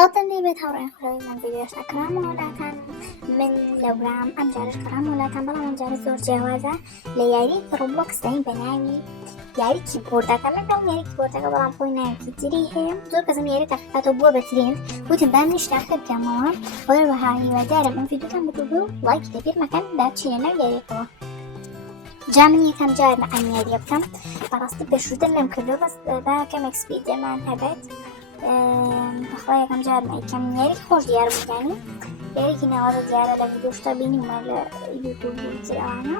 خۆشتاتنی بێت هاوڕێن خۆی من ڤیدیۆشە کرام وڵاتان من لەورام ئەم جارش کرام وڵاتان بەڵام ئەم جارە زۆر جیاوازە لە یاری ڕۆبلۆکس دەین بە ناوی یاری کیبۆردەکە لەگەڵ یاری کیبۆردەکە بەڵام خۆی ناوی تری هەیە زۆر کەسم یاری تاقیقاتەوە بووە بە ترند وتم بام نیشتاکە بکەمەوە وەروەها هیوادارم ئەم ڤیدیۆتان بتوبێ و لایکی دەبیر مەکەن داچینە ناو یاریەکەوە جا من یەکەم جار ئەم یاریە بکەم بەڕاستی پێشووتر لێم کردووە بەس با کەم ئەکسپیریەمان هەبێت بەخوا یەکەم جارمە یەکەم یاریی خۆش دیار بوویانی یاریکی ناوازە دیارە لە ڤیدیۆشتا بینیمە لە یوتیوب و جرەوانە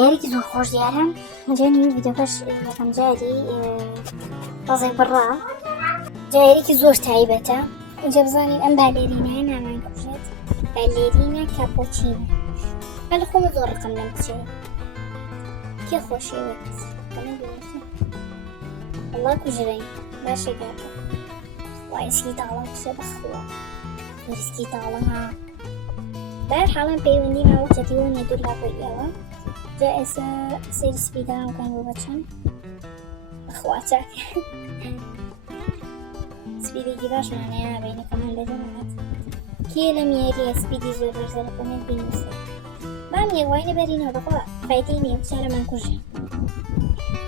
یاریکی زۆر خۆش دیارە جێنی ڤیدیۆکەش یەکەم جاری ڕزێک بڕا جا یاریکی زۆر تایبەتە اینجا بزانین ئەم بالێرینایە نامان کوژێت بالێرینە کاپۆچینە هەل خۆمە زۆر ڕقم لەم کچەیە کێ خۆشەوێت کەمە بینیسە وەڵا کوژرەین باشێ گاتە وایسکی تاڵم کشە بەخوا وەرسکی تاڵم ها بەر حاڵم پەیوەندی ماوە چەتیوە نێدور لاپۆی ئێوە جا ئێستا سەری سپیدان بکەین بۆ بەچەند بەخوا چاکە سپیدێکی باشمانەیە بینەکەمان لەدەمات کێ لەم یاریە سپیدی زۆر بەرزە لە کۆمنت بینویسە بام یەکوای لەبەرینەوە بەخوا فایدەی نییە بچارەمان کوژێ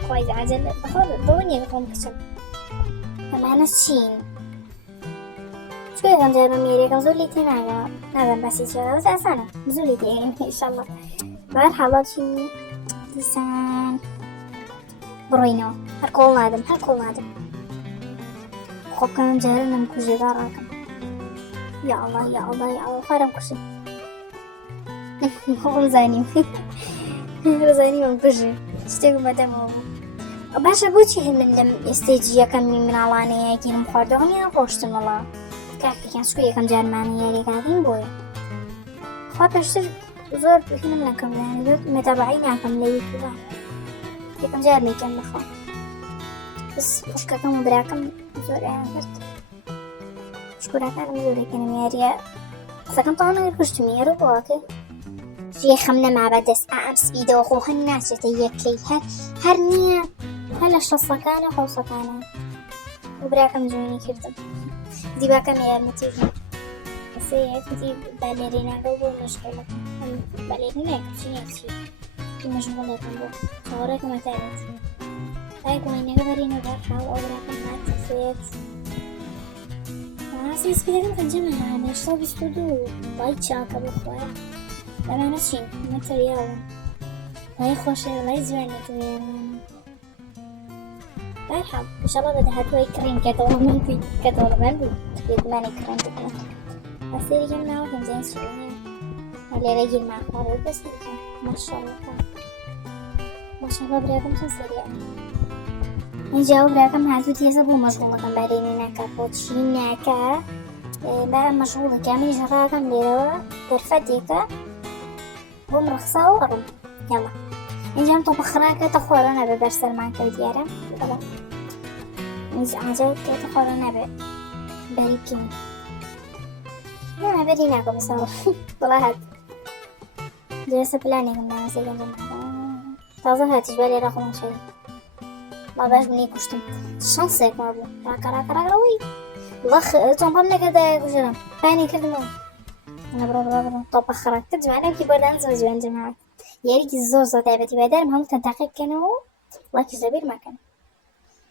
خوای عەجەل بەخوا بەوە نییە بخۆم کچم ئەمانە چین چکە یەکەم جار بەم یاریەکەم زۆر لی تێ نازانم باسی چییە بەس ئاسانە زۆر لی تێگەیم ئینشەڵڵا بەهەرحاڵ چین دیسان بڕۆینەوە هەر کۆڵ نادەم خۆ بکەم ئەم جارە لەم کوژێدا ڕاکەم یا ئەڵڵا یا ئەڵڵا یا ئەڵڵا خوارەم کوژێ خۆم زانیم ڕزانیمەم کوژێ شتێکم بەدەمەوە بوو باشە بۆچی من لەم ئێستێجی یەکەمی مناڵانەیە یەکینم خواردەوە هەمیان ڕۆشتن وەڵا کاکەکیان چکە یەکەم جارمانە یاریەکەین بۆیە خوا پێشتر زۆر هینم نەکەم زۆر مەتابەعی ناکەم لە یوتیوبە یەکەم جار میکەم بەخوا بس خوشکەکەم و براکەم زۆر ئەیان کرد شکوراکانم زۆر یەکەنم یاریە قسەکەم تەواو نەکردومی هەرو بۆواکە ێخەم نەما بەدەست ئەم سپیدەوە خۆ هەن ناچێتە یەکەی هەر نییە هەر لە شەسەکانە حوسەکانە و براکەم جوێنی کردم دیباکەم یارمەتیکە بەسەیەکتی بالێرینەکە بۆ مەشغوڵەکە بالێرینەکە چینێکی مەشغوڵەکەم بۆ چاوەڕێکم ئەتابێتی ئایک وینەکە بەرینە بەرحاڵ ئەو براکەم هاتەسێت ڕاستی سپیدەکەم پەنجەمە هەانە 22 وای چاکە بخوایە لەمانە چین مەتەریاڵە لای خۆشە لای جوانێت وێرمانە بەرحاڵ ئینشەڵڵا بەداهاتووی کڕین کێتەوە من کوی کەتەوە لەبەر بوو بێتمانی کڕین بکەن بەسێریکەم ناوەکەم جێن سوێنێ لێرە گیرماخوارەوە بەسێریکەم ماشەڵڵەکە ماشەڵڵا براکەم چەند سەریعە اینجا ئەو براکەم هاتوو تێزە بۆ مەشغوڵەکەم بالێرینەکە کاپۆچینەکە با مەشغوڵەکە منیش ڕاکەم لێرەوە دەرفەتێکە بۆم ڕەخسا و ڕم یاڵا اینجا ئەم تۆپە خراکەتە خۆرە نەبێ بەرسەرمان کەوت دیارە بەڵا ئەنجا کێتە خۆرە نەبێ بەری بکەین بەری ناکەم بەسەڵ بڵا هات جێسە پلانێکم دامەسێ گەنجم تازە هاتیش بە لێرە خۆم شەوی ما باش منی کوشتم شانسێکما بوو ڕاکەڕاکەڕاکەڕەوەی وڵا تۆمپەم نەکردایە کوژرم پانی کردمەوە بڕۆ تۆپە خراکە جوانێکی بەردان زۆر جوان جەماعەت یاریکی زۆر زۆر تایبەتی بەدارم هەمووتان تاقی بکەنەوە وڵاتیش لەبیر مەکەن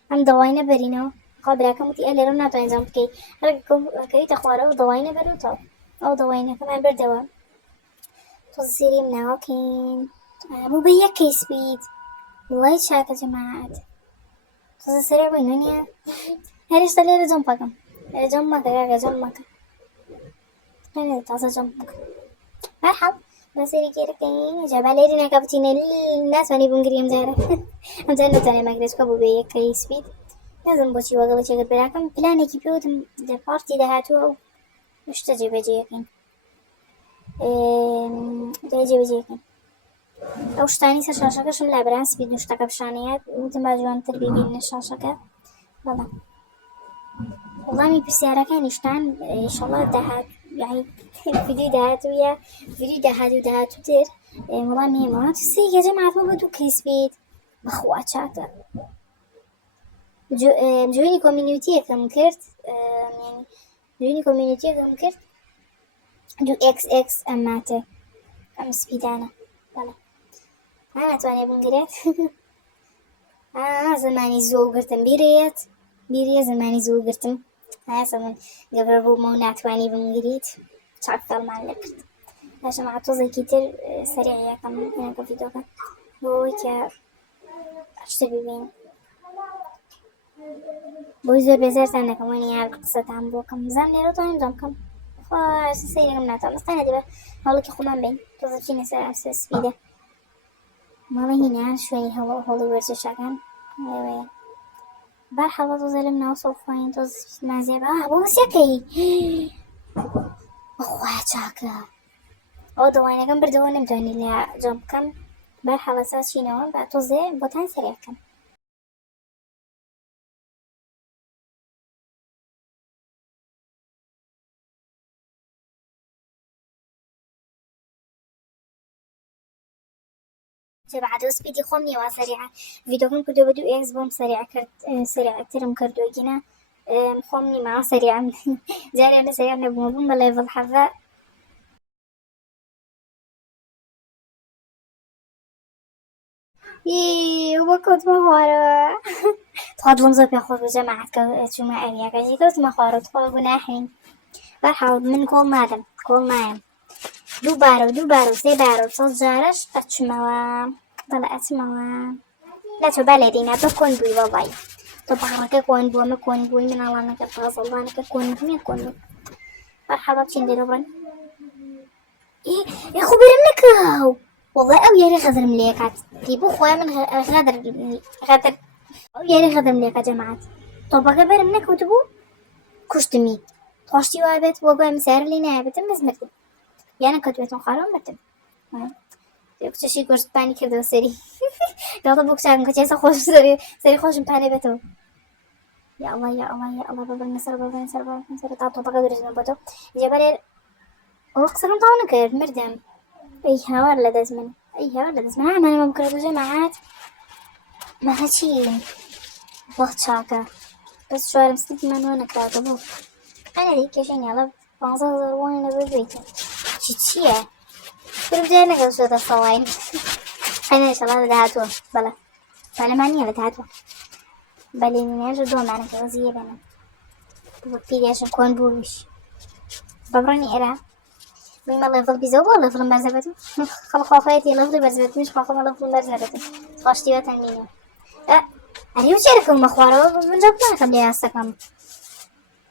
ئەم دەوای نەبەرینەوە خوا براکەم وتی ئە لێرەم ناتوانین جەم بکەی هەرکەویتە خوارەوە دەوای نەبەرەوە ئەو دەواینەکەمان بردەوە تۆزە سێریم ناوەکەین بوو بە یەکەی سپید وڵای چاکە جەماعەت تۆزە سەرێ بووین وانییە هەر لێرە جەم بکەم لێرە جەم مەکە کاکە جەم مەکە تازە جەم بکەم بەرحاڵ بەسێری کێرەکەین جا بالێرینەکە بچینە ناتوانی بنگریم جارە ئەم جار نتوانێ مەگرێتکە بوو بێ یەکەی سپید نازم بۆچی وەگەڵی چێکرد براکەم پلانێکی پێوتم لە پارتی داهاتووە و شتە جێبەجێیەکەین دای جێبەجێیەکەین ئەو شتانی سەر شاشەکەشم لا بران سپید و شتەکە پیشانەیەت وتم با جوانتر ببینە شاشەکە بەڵام وەڵامی پرسیارەکانی شتان ئینشەڵڵا داهات یعنی فیدیۆی داهاتوویە فیدیۆی داهاتووتر وەڵامی هێماوە سێکە جەماعەت بۆ 2 کەیسپید بەخوا چاکە جوێنی کۆمینیوتیەکەم کرد یعنی دوێنی کۆمیونیتیەکەم کرد 2xx ئەماتە ئەم سپیدانە بەڵێ ناتوانێ بنگرێت زمانی زۆ گرتم بیرە زمانی زۆ گرتم هاسە من گەبرە بوومە و ناتوانی بمگریت چاکتەڵمان لە کرد لاشەمە تۆزێکی تر سەریعیەکەم هێنەکە ڤیدۆکە بۆی کە شتە ببین بۆی زۆر بێزارتان دەکەم وێنی یار قسەتان بۆکەم بزان لێرە توانیم جام بکەم سەیرەکەم ناتوان مەستانە دەبێت هەوڵێکی خۆمان بین تۆزە بچینە سەر سپیدە ماڵە هینە شوێنی هەوڵی وەرزشەکان لەوەیە بەرحەڵە تۆزە لەم ناو سۆفاین تۆز نازیێ بۆ سێکەی بەخوایە چاکە ئەو دەوانەکەم بردەوە نەمتوانی لە جام بکەم بەرحەڵە ساچینەوە بە تۆزێ بۆتان سەرێکەم بعد سپیدی خۆم نیەوە سەریع ڤیدۆکەم کردو بە 2x بۆم سەریع کرد سەریعترم کردوگینە خۆم نیمە سەریعم جارێ لە سەریع نەبوومە بووم بە لێڤڵ 17 وەکەوتمە خوارەوە تخوادڵم زۆر پێ خۆش بە جەماعەت کە چوومە ئەویەکەژی کەوتمە خوارە تخوا گوناحین بەرحەڵ من کۆڵ نادەم کۆڵ نایم دووبارە و سێ بارە و چەند جارەش ئەچمەوە بەڵێ ئەچمەوە ناچۆ با لێدەینا تۆ کۆن بووی وەڵڵی تۆ باڕەکە کۆن بووە مە کۆن بووی مناڵانەکە تازەڵانەکە کۆن بوویە کۆن بوو بەرحەڵە بچین دەرە بڕن خۆ بەرم نەکەو وەڵڵی ئەو یاری غەدرم لێ کات دی بۆ خۆی من غەدر ئەو یاری غەدرم لێ کات جەماعەت تۆپەکە بەرم نەکەوت بوو کوشتمی خۆشتی وا بێت بۆ گوێم سەر لێ نایبێتم مەزمردم یانە کەوتوێتم خارەوە مردم کچەشی گۆشتپانی کردەوە سەری دەڵە بۆ کچاکم کە چێسە خۆش سەری خۆشم پانێ بێتەوە یا ئەڵڵا ببرنە سەر تا تۆپەکە درێژمە بۆ تۆ جێبەرێ ئەوە قسەکەم تاو نەکرد مردم ئەی هاوار لە دەست من ئەمانەمە بکرد جەماعەت مەخە چین وەخت چاکە بەس چوارم سنتمانەوە نەکراوە بوو ئەنەری کێشەی نێڵە 15,000 وانە لەبەر بێتە چییە برجێ نەکەم شۆتە سەڵاین خەینە ئینشەڵا دەداهاتووە بەڵێ پارلەمان نییە بەداهاتووە بەلێنینێژە دۆمانەکە وەزیە بێنە بۆ پیرێژە کۆن بووش بەبڕنی ئێرە بما لەڤڵ بیزەوە بۆ لەڤڵم بەرز نەبێتم خەڵخواخوایەتی لەڤڵی بەرز بێت منیش خواخۆمە لەڤڵم بەرز نەبێتم خۆشتیوەتان نینە ئەریو چێرەکەممە خوارەوە بنجا ناکەم لێ یاستەکەم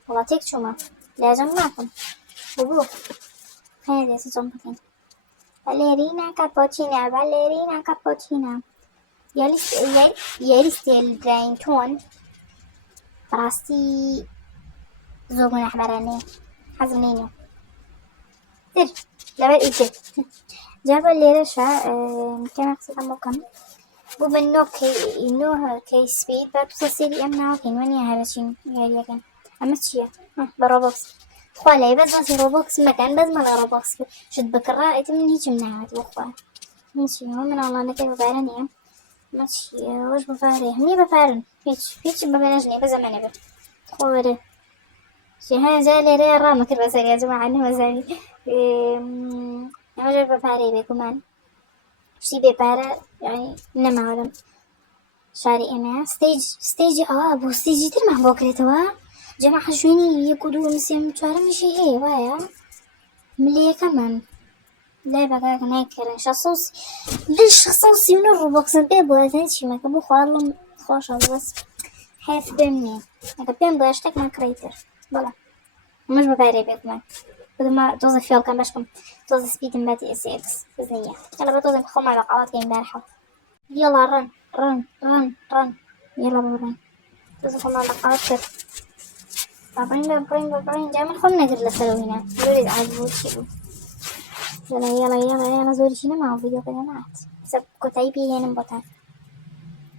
وڵا تێک چوومە لێجەم ناکەم بوو خەینە دێسە جۆم بکەین Ballerina cappuccina. Jag listar البراين تون راسي زوجنا حبراني حزمينه سر لبل إيجي جاب اللي رشا كما قصة مكان بو منو كي سبيد بتصيري أمنا وكين وني هالشين يعني كان أما تشيا بروبوكس خالي بس ما روبوكس مكان بس ما روبوكس شد بكرة إتمنى هيك منعت بخوا ماشي من الله نكيف بارني ماشي وش بفاري همي بفارن هيك بمناجني بزماني بس خوره شي هاي زالي ري رامة كل بس يا جماعة إنه زالي أنا جرب بفاري بكمان شي ببارة يعني نما ولا شاري أنا ستيج أبو ستيج ترمح بوكرتوا جماعة شويني يقولوا مسيم شارم شي هي وايا ملي كمان لا بقى ناكر شخصوصي ليش شخصوصي من الروبوكس بيبو هذا ما كبو خالهم خوش بس حيث بيمني هذا بيم باشتك ما كريتر بلا مش بفاري بيكمان بدل ما توظف فيها كان باشكم توظف سبيد مباتي اس اكس بزنية يلا بتوظف خو مع بقعات كاين بارحة يلا رن يلا برن توظف مع بقعات كر بابرين جامل خلنا نقدر لسلوينا نريد عاجبو تشيبو يلا زوري شينا معه فيديو كده معت سب كتايبي هنا مبطان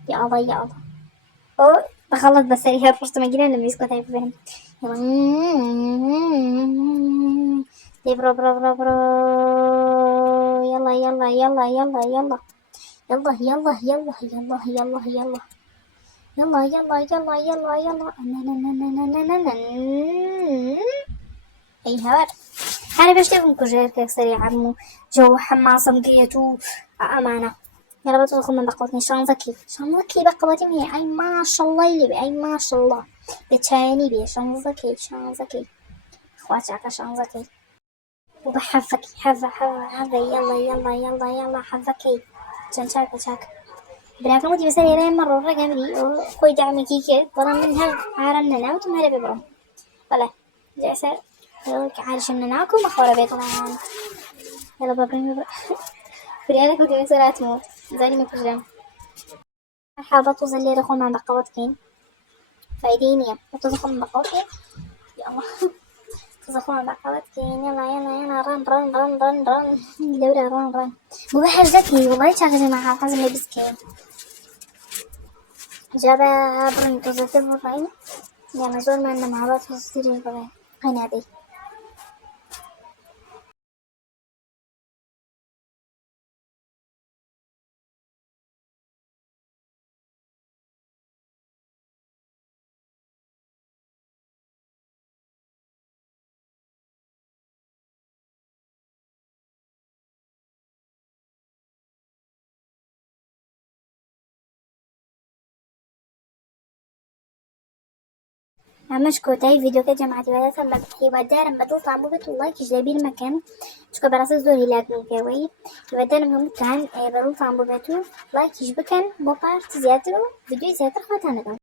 يا الله أو بخلط بس هي فرصة ما جينا نبيس كتايبي بهم يلا برو يلا أي هوار هاري باش تكون كجير سريع عمو جو حماصة مقيتو أمانة. يلا بتدخل من بقوتني شلون ذكي بقوتي هي أي ما شاء الله اللي أي ما شاء الله بتشايني بيه شلون ذكي اخواتي عكا شلون ذكي وبحفكي حفة يلا حفكي عشان شاك براكم ودي بسالي لين مرة الرقم دي خوي دعمي كيكي طلع منها عارمنا ناوتم هلا ببرم ولا جالسة عارش منناكم أخورا بيت طبعا يلا بابرين فريالك ودي بسالي تموت زاني مكرجم حابة توصل لي رقم مع بقوتكين فايديني وتدخل من بقوتكين يلا تدخل من بقوتكين يلا رن دورة رن مو بحر ذكي والله شاغلة معها حزم لبسكين جابا برين توزتي برين يلا زور ما أنا مع بعض في السرير برين هاي نادي عمش كوتاي فيديو كده جماعتي بدأت لما بتحكي ودارم بدل طعمو والله كجلابي المكان شكو براسي زوري لاكن كوي ودارم هم كان بدل طعمو بتو لايك يشبكن بو بارت زيادة فيديو زيادة خواتانا